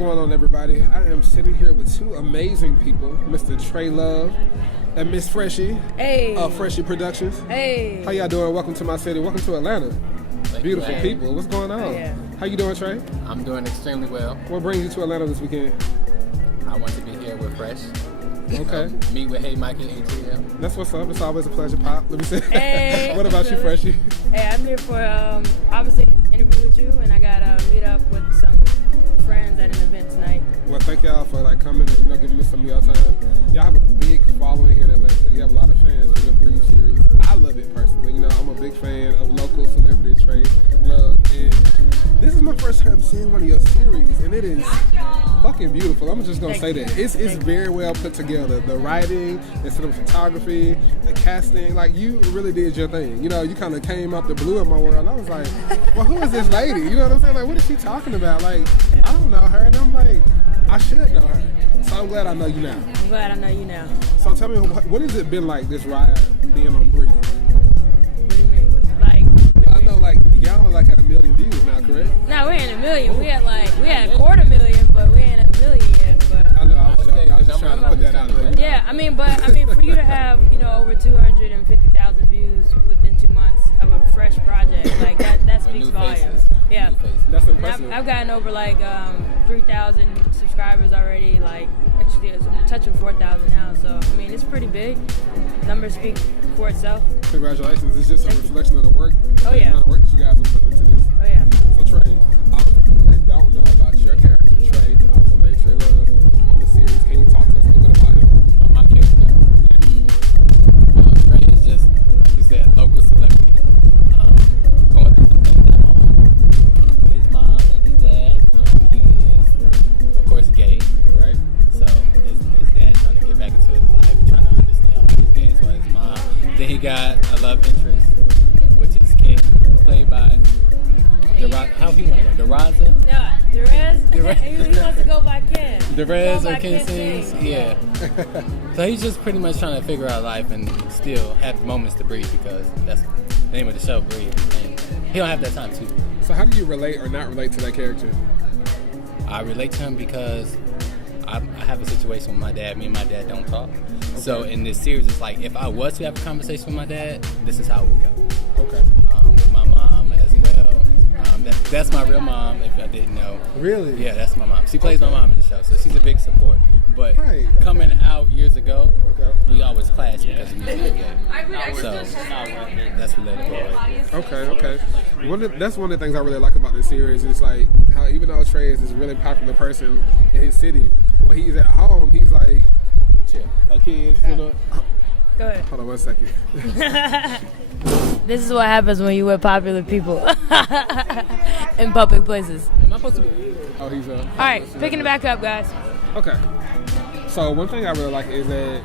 going on, everybody? I am sitting here with two amazing people, Mr. Trey Love and Miss Freshie. Hey. Of Freshie Productions. Hey. How y'all doing? Welcome to my city. Welcome to Atlanta. Beautiful people. What's going on? Yeah. How you doing, Trey? I'm doing extremely well. What brings you to Atlanta this weekend? I want to be here with Fresh. Okay. Meet with HeyMikeyATL. That's what's up. It's always a pleasure, Pop. Let me see. Hey. What about you, Freshie? Hey, I'm here for obviously interview with you, and I got to meet up with some friends at an event tonight. Well, thank y'all for coming and giving me some of y'all time. Y'all have a big following here in Atlanta. You have a lot of fans for your Breathe series. I love it personally. I'm a big fan of local celebrity Trey Love, and this is my first time seeing one of your series, and it is fucking beautiful. I'm just gonna say that it's very well put together. The writing, the cinematography, the casting, you really did your thing. You kind of came out the blue of my world. I was like, well, who is this lady? You know what I'm saying? What is she talking about? I don't know her, and I'm like, I should know her. So I'm glad I know you now. I'm glad I know you now. So tell me, what has it been like, this ride being on Breathe? What do you mean? I know y'all at 1 million views now, correct? No, we ain't 1 million. We had 250,000, but we ain't 1 million yet. But I know. I was just trying to put that out there. Yeah, but for you to have over 250,000 views within 2 months of a fresh project, that speaks volumes. Yeah, that's impressive. I've gotten over 3,000 subscribers already. Actually, it's touching 4,000 now. So it's pretty big. Numbers speak for itself. Congratulations! It's just a reflection of the work. Oh yeah. The amount of work that you guys have put into this. Oh yeah. So Trey, for people that don't know about your character, Trey, also named Trey Love, on the series, can you talk to us a little bit about him? My character? Yeah. Well, Trey is just, like you said, local celebrity. Going through some things at home with his mom and his dad. He is, of course, gay. Right. So his dad trying to get back into his life, trying to understand why he's gay as well as his mom. Then he got a love interest, which is Ken, played by how he want to go? Deraza? Yeah, Derez. He wants to go by Ken. Derez or Ken Sings? Yeah. So he's just pretty much trying to figure out life and still have moments to breathe, because that's the name of the show, Breathe. And he don't have that time too. So how do you relate or not relate to that character? I relate to him because I have a situation with my dad. Me and my dad don't talk. Okay. So in this series, it's if I was to have a conversation with my dad, this is how it would go. Okay. With my mom as well. That's my real mom, if I didn't know. Really? Yeah, that's my mom. She plays my mom in the show, so she's a big support. But coming out years ago, we always clashed because of music. So that's relatable right there. Okay. That's one of the things I really like about this series. It's how even though Trey is this really popular person in his city, when he's at home, he's chill. Okay, Go ahead. Hold on 1 second. This is what happens when you with popular people in public places. Am I supposed to be? Oh, he's All right, picking it back up, guys. Okay. So one thing I really like is that,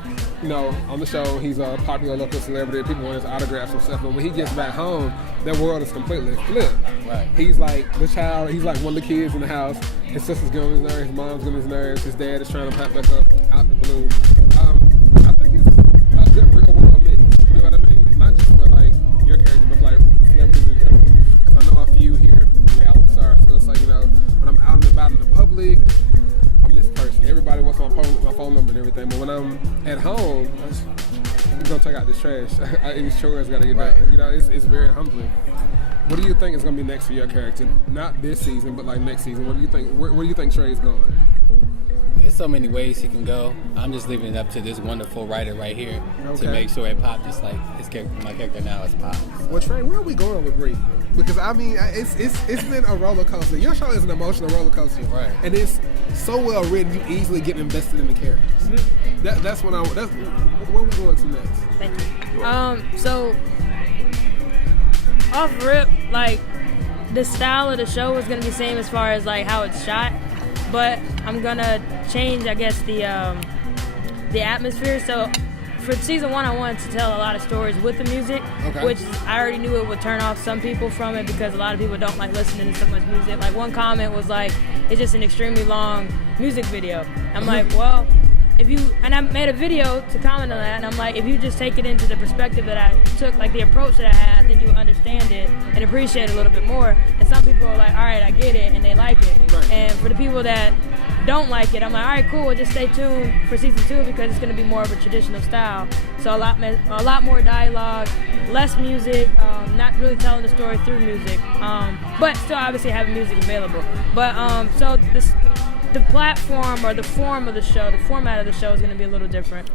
on the show, he's a popular local celebrity. People want his autographs and stuff. But when he gets back home, that world is completely flipped. Right. He's the child. He's one of the kids in the house. His sister's getting on his nerves. His mom's getting on his nerves. His dad is trying to pop back up out the blue. I think it's a good real world mix. You know what I mean? Not just for your character, but celebrities in general. Because I know a few here, reality stars. So it's when I'm out and about in the public, I'm this person. Everybody wants my phone number and everything. But when I'm at home, I'm gonna take out this trash. These chores gotta get done. It's very humbling. What do you think is gonna be next for your character? Not this season, but next season. What do you think? Where do you think Trey's going? There's so many ways he can go. I'm just leaving it up to this wonderful writer right here to make sure it pops just like my character now is pop. So. Well, Trey, where are we going with Bree? Because it's been a roller coaster. Your show is an emotional roller coaster, right? And it's so well written, you easily get invested in the characters. Mm-hmm. That's where we going to next. Thank you. So off rip, the style of the show is gonna be the same as far as how it's shot. But I'm gonna change, I guess, the atmosphere. So for season 1, I wanted to tell a lot of stories with the music, which I already knew it would turn off some people from it because a lot of people don't like listening to so much music. One comment was it's just an extremely long music video. I'm well, and I made a video to comment on that, and I'm if you just take it into the perspective that I took, the approach that I had, I think you understand it and appreciate it a little bit more. And some people are all right, I get it, and they like it. Right. And for the people that don't like it, I'm like, all right, cool, just stay tuned for season 2 because it's going to be more of a traditional style. So a lot more dialogue, less music, not really telling the story through music, but still obviously having music available. But so the platform or the form of the show, the format of the show is going to be a little different,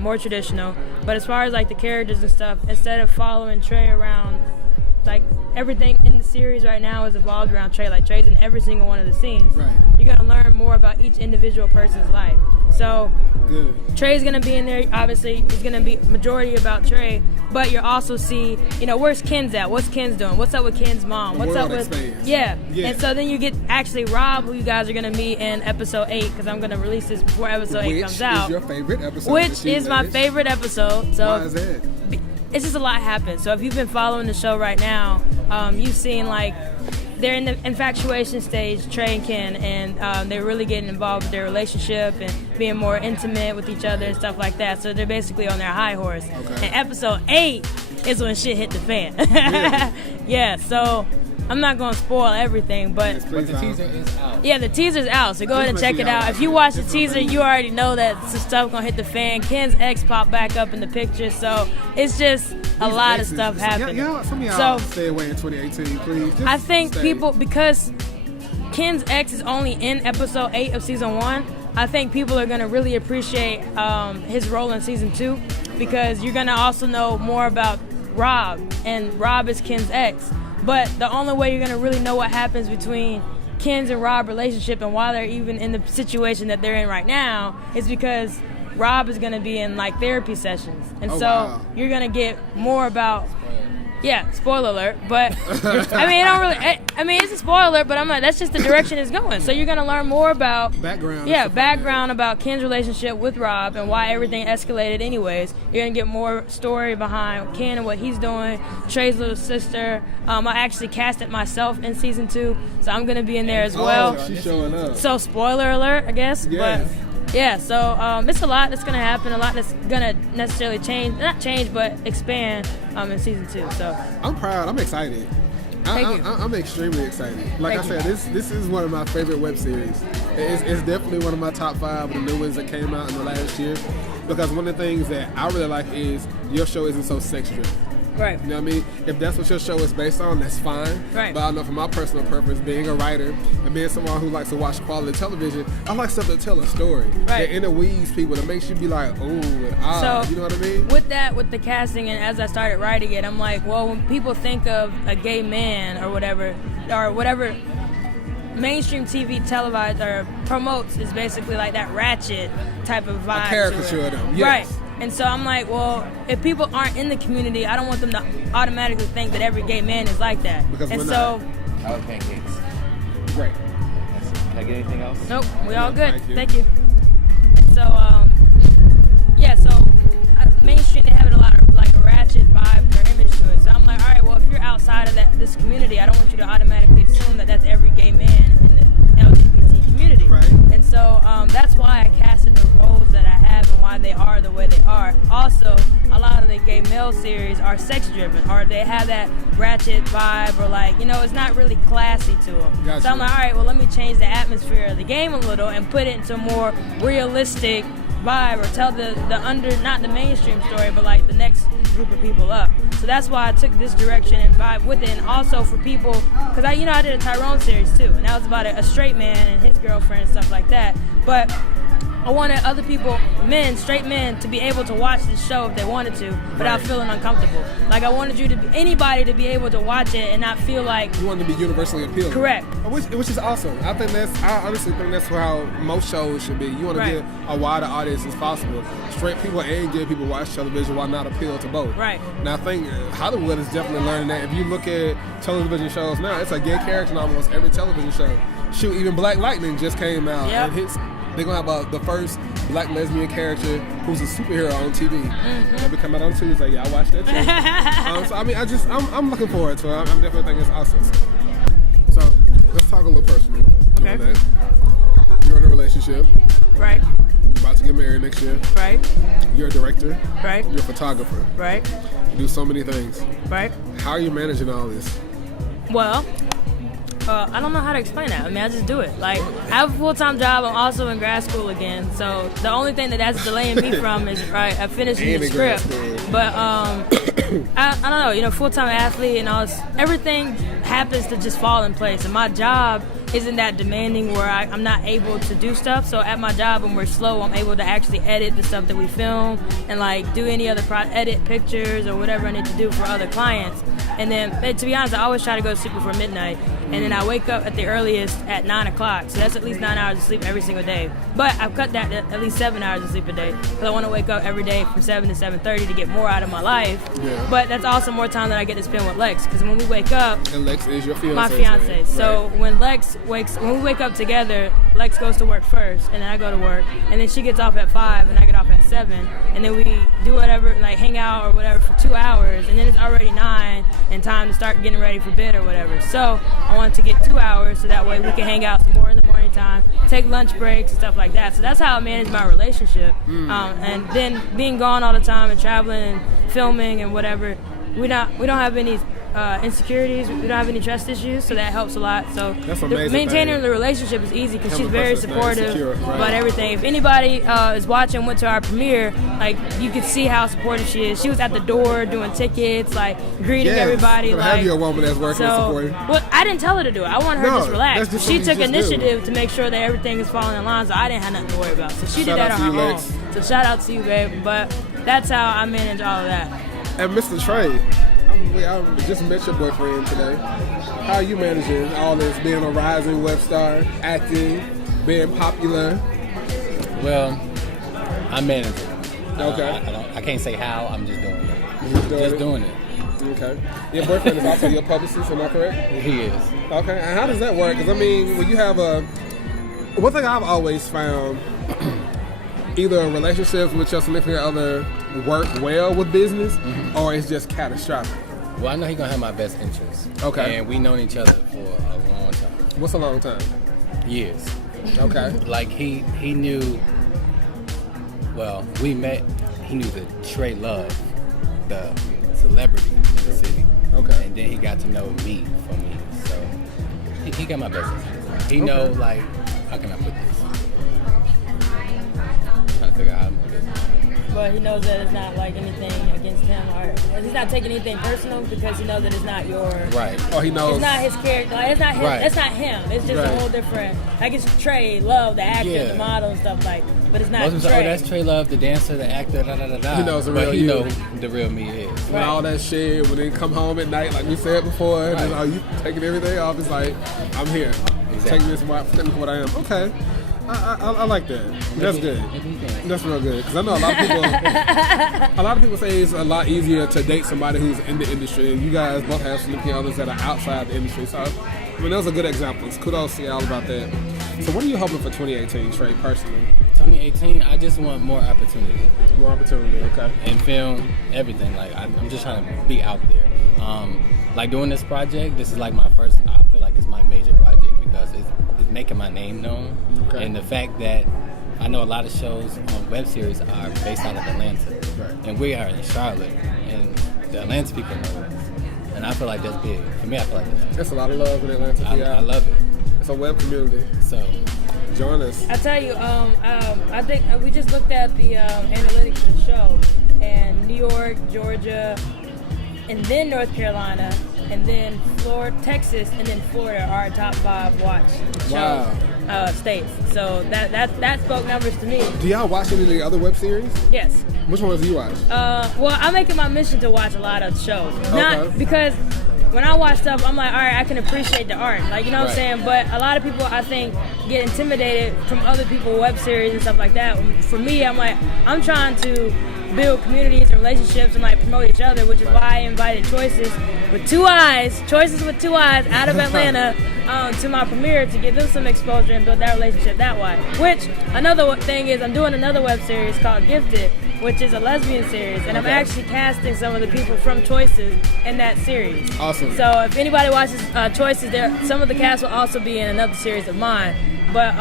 more traditional. But as far as like the characters and stuff, instead of following Trey around, like everything in the series right now is evolved around Trey. Like Trey's in every single one of the scenes. Right. You're gonna learn more about each individual person's life. So Good. Trey's gonna be in there. Obviously, it's gonna be majority about Trey, but you'll also see, where's Ken's at? What's Ken's doing? What's up with Ken's mom? What's up with yeah. And so then you get actually Rob, who you guys are gonna meet in episode 8, because I'm gonna release this before episode 8 comes out. Which is your favorite episode? Which is my favorite episode. So why is that? It's just a lot happens. So if you've been following the show right now, you've seen like they're in the infatuation stage, Trey and Ken, and they're really getting involved with their relationship and being more intimate with each other and stuff like that. So they're basically on their high horse. Okay. And episode 8 is when shit hit the fan. Yeah, so I'm not going to spoil everything, but the teaser is out. Yeah, the teaser's out, so go ahead and check it out. If you watch the teaser, you already know that some stuff going to hit the fan. Ken's ex popped back up in the picture, so it's just a lot of stuff happening. Some of y'all stay away in 2018, please. Just I think stay. people, because Ken's ex is only in episode 8 of season 1, I think people are going to really appreciate his role in season 2, because you're going to also know more about Rob, and Rob is Ken's ex. But the only way you're going to really know what happens between Ken's and Rob relationship and why they're even in the situation that they're in right now is because Rob is going to be in like therapy sessions. And you're going to get more about, spoiler alert, but I mean, it's a spoiler alert, but I'm like, that's just the direction it's going. So you're going to learn more about background about Ken's relationship with Rob and why everything escalated anyways. You're going to get more story behind Ken and what he's doing, Trey's little sister. I actually cast it myself in season 2, so I'm going to be in there as well. She's showing up. So spoiler alert, I guess. Yes. But yeah, so it's a lot that's going to happen, a lot that's going to necessarily not change, but expand in season 2. So I'm proud. I'm excited. I'm extremely excited. Like I said, this is one of my favorite web series. It's definitely one of my top 5 of the new ones that came out in the last year. Because one of the things that I really like is your show isn't so sex-driven. Right. You know what I mean? If that's what your show is based on, that's fine. Right. But I know for my personal purpose, being a writer and being someone who likes to watch quality television, I like stuff to tell a story. Right. That interweaves people, that makes you be like, ooh, and ah. So, you know what I mean? With the casting, and as I started writing it, I'm like, well, when people think of a gay man or whatever mainstream TV televised or promotes is basically like that ratchet type of vibe. A caricature of them. Yes. Right. And so I'm like, well, if people aren't in the community, I don't want them to automatically think that every gay man is like that. Because and we're so, not. I love pancakes. Great. Can I get anything else? Nope, we all good. Thank you. And so, mainstream, they have a lot of like a ratchet vibe or image to it. So I'm like, all right, well, if you're outside of this community, I don't want you to automatically assume that that's every gay man in the LGBT community. Right. And so that's why I casted the roles that I have and why they are the way they are. Also, a lot of the gay male series are sex driven, or they have that ratchet vibe, or like, it's not really classy to them. Gotcha. So I'm like, all right, well, let me change the atmosphere of the game a little and put it into a more realistic vibe, or tell not the mainstream story, but like the next group of people up. So that's why I took this direction and vibe with it. And also for people, because I did a Tyrone series too, and that was about a straight man and his girlfriend and stuff like that. But I wanted other people, straight men, to be able to watch this show if they wanted to without feeling uncomfortable. Like I wanted anybody to be able to watch it and not feel like You want to be universally appealing. Correct. Which is awesome. I honestly think that's how most shows should be. You want to get a wider audience as possible. Straight people and gay people watch television, why not appeal to both? Right. Now I think Hollywood is definitely learning that. If you look at television shows now, it's a gay character in almost every television show. Shoot, even Black Lightning just came out. Yep. And they're going to have the first black lesbian character who's a superhero on TV. Mm-hmm. That'll be coming out on Tuesday. Yeah, I watched that too. So I mean, I'm looking forward to it. I'm definitely thinking it's awesome. So let's talk a little personal. Okay. That. You're in a relationship. Right. You're about to get married next year. Right. You're a director. Right. You're a photographer. Right. You do so many things. Right. How are you managing all this? Well, I don't know how to explain that. I mean, I just do it. Like, I have a full-time job. I'm also in grad school again. So the only thing that's delaying me from is finishing the script. But I don't know. You know, full-time athlete and all this, everything happens to just fall in place. And my job isn't that demanding where I'm not able to do stuff. So at my job, when we're slow, I'm able to actually edit the stuff that we film and like do any other edit pictures or whatever I need to do for other clients. And then, to be honest, I always try to go to sleep before midnight. And then I wake up at the earliest at 9 o'clock. So that's at least 9 hours of sleep every single day. But I've cut that to at least 7 hours of sleep a day. Because I want to wake up every day from 7 to 7:30 to get more out of my life. Yeah. But that's also more time that I get to spend with Lex. Because when we wake up... And Lex is your fiancé. My fiancé. Right. So when we wake up together, Lex goes to work first. And then I go to work. And then she gets off at 5 and I get off at 7. And then we do whatever, like hang out or whatever for 2 hours. And then it's already 9 and time to start getting ready for bed or whatever. So I wanted to get 2 hours so that way we can hang out some more in the morning time, take lunch breaks and stuff like that. So that's how I manage my relationship. And then being gone all the time and traveling and filming and whatever, we don't have any insecurities, we don't have any trust issues, so that helps a lot. So maintaining the relationship is easy because she's very supportive about everything. If anybody is watching, went to our premiere, like you could see how supportive she is. She was at the door doing tickets, like greeting everybody. Like, have you a woman that's working and supporting. Well, I didn't tell her to do it. I wanted her to just relax. She took initiative to make sure that everything is falling in line, so I didn't have nothing to worry about. So she did that on her own. So shout out to you, babe. But that's how I manage all of that. And Mr. Trey, I just met your boyfriend today. How are you managing all this, being a rising web star, acting, being popular? Well, I'm managing. Okay. I can't say how. I'm just doing it. Just doing it. Okay. Your boyfriend is also your publicist, am I correct? He is. Okay. And how does that work? Because I mean, when you have one thing I've always found, either relationships with your significant other work well with business, or it's just catastrophic. Well, I know he's gonna have my best interests. Okay. And we've known each other for a long time. What's a long time? Years. Okay. Like he knew. Well, we met. He knew the Trey Love, the celebrity in the city. Okay. And then he got to know me for me. So he got my best interests. He know like, how can I put this? I'm trying to figure out how to put this. But he knows that it's not like anything against him, or he's not taking anything personal because he knows that it's not your right. Or he knows it's not his character. Like, it's not him. Right. It's not him. It's just a whole different. Like it's Trey Love, the actor, the model, and stuff like. But it's not Trey. Oh, that's Trey Love, the dancer, the actor. Da da da da. He knows the real but you. He know the real me is. When all that shit, when they come home at night, like we said before, just, you taking everything off. It's like I'm here. Exactly. Taking this for what I am. Okay. I like that. That's good. That's real good. Because I know a lot of people say it's a lot easier to date somebody who's in the industry. And you guys both have significant others that are outside the industry. So, I mean, those are good examples. Kudos to y'all about that. So, what are you hoping for 2018, Trey, personally? 2018, I just want more opportunity. More opportunity, okay. And film, everything. Like, I'm just trying to be out there. Like, doing this project, this is like my first, I feel like it's my major project because it's making my name known. Okay. And the fact that I know a lot of shows on web series are based out of Atlanta. Right. And we are in Charlotte. And the Atlanta people know us. And I feel like that's big. For me, I feel like that's big. There's a lot of love in Atlanta. I love it. It's a web community. So, join us. I tell you, I think we just looked at the analytics of the show. And New York, Georgia, and then North Carolina, and then Florida, Texas, and then Florida are our top 5 watch shows, states. So that spoke numbers to me. Do y'all watch any of the other web series? Yes. Which ones do you watch? Well, I'm making my mission to watch a lot of shows. Not because when I watch stuff, I'm like, all right, I can appreciate the art. Like, you know what I'm saying? But a lot of people, I think, get intimidated from other people's web series and stuff like that. For me, I'm like, I'm trying to build communities and relationships and like promote each other, which is why I invited Choices with 2 Eyes out of Atlanta to my premiere to give them some exposure and build that relationship that way. Which another thing is I'm doing another web series called Gifted, which is a lesbian series, and I'm actually casting some of the people from Choices in that series. Awesome. So if anybody watches Choices, some of the cast will also be in another series of mine. But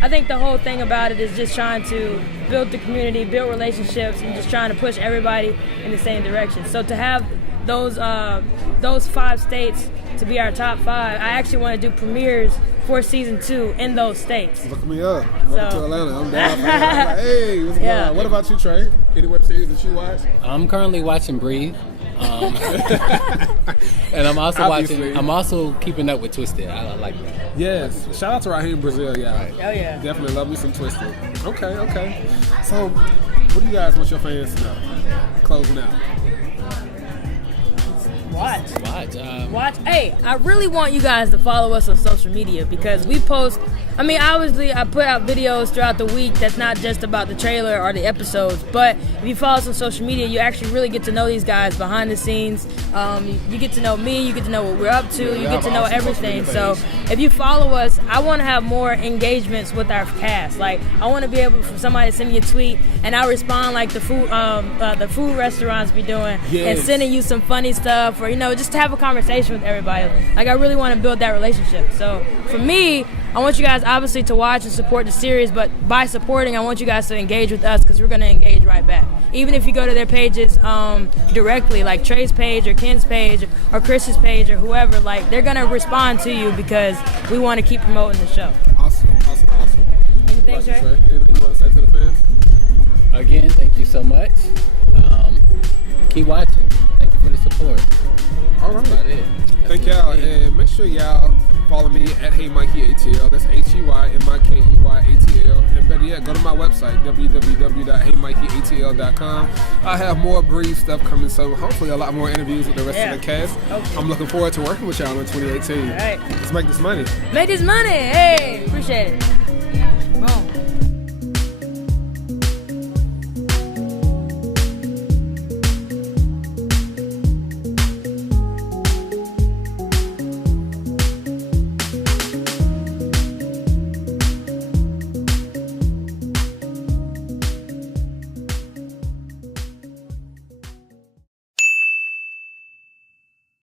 I think the whole thing about it is just trying to build the community, build relationships, and just trying to push everybody in the same direction. So to have those 5 states to be our top 5. I actually want to do premieres for season 2 in those states. Look me up. Welcome to Atlanta. I'm down for that. I'm like, hey, what's Yeah. going on? What about you, Trey? Any web series that you watch? I'm currently watching Breathe. And I'm also Obviously. I'm also keeping up with Twisted. I like that. Yes. Shout out to Raheem Brazil, y'all. Oh yeah. Definitely love me some Twisted. Okay. So, what do you guys want your fans to know? Closing out. Watch. Hey, I really want you guys to follow us on social media because we post. I mean, obviously, I put out videos throughout the week that's not just about the trailer or the episodes, but if you follow us on social media, you actually really get to know these guys behind the scenes. You get to know me, you get to know what we're up to, you get to know everything. So if you follow us, I want to have more engagements with our cast. Like, I want to be able for somebody to send me a tweet and I'll respond like the food restaurants be doing and sending you some funny stuff or, just to have a conversation with everybody. Like, I really want to build that relationship. So for me, I want you guys obviously to watch and support the series, but by supporting, I want you guys to engage with us because we're going to engage right back. Even if you go to their pages directly, like Trey's page or Ken's page or Chris's page or whoever, like they're going to respond to you because we want to keep promoting the show. Awesome. Anything, Trey? Anything you want to say to the fans? Again, thank you so much. Keep watching. Thank you for the support. All right. That's about it. Thank y'all, and make sure y'all follow me at HeyMikeyATL. That's HeyMikeyATL. And better yet, go to my website, www.HeyMikeyATL.com. I have more brief stuff coming, so hopefully a lot more interviews with the rest of the cast. Okay. I'm looking forward to working with y'all in 2018. All right. Let's make this money. Make this money. Hey, appreciate it.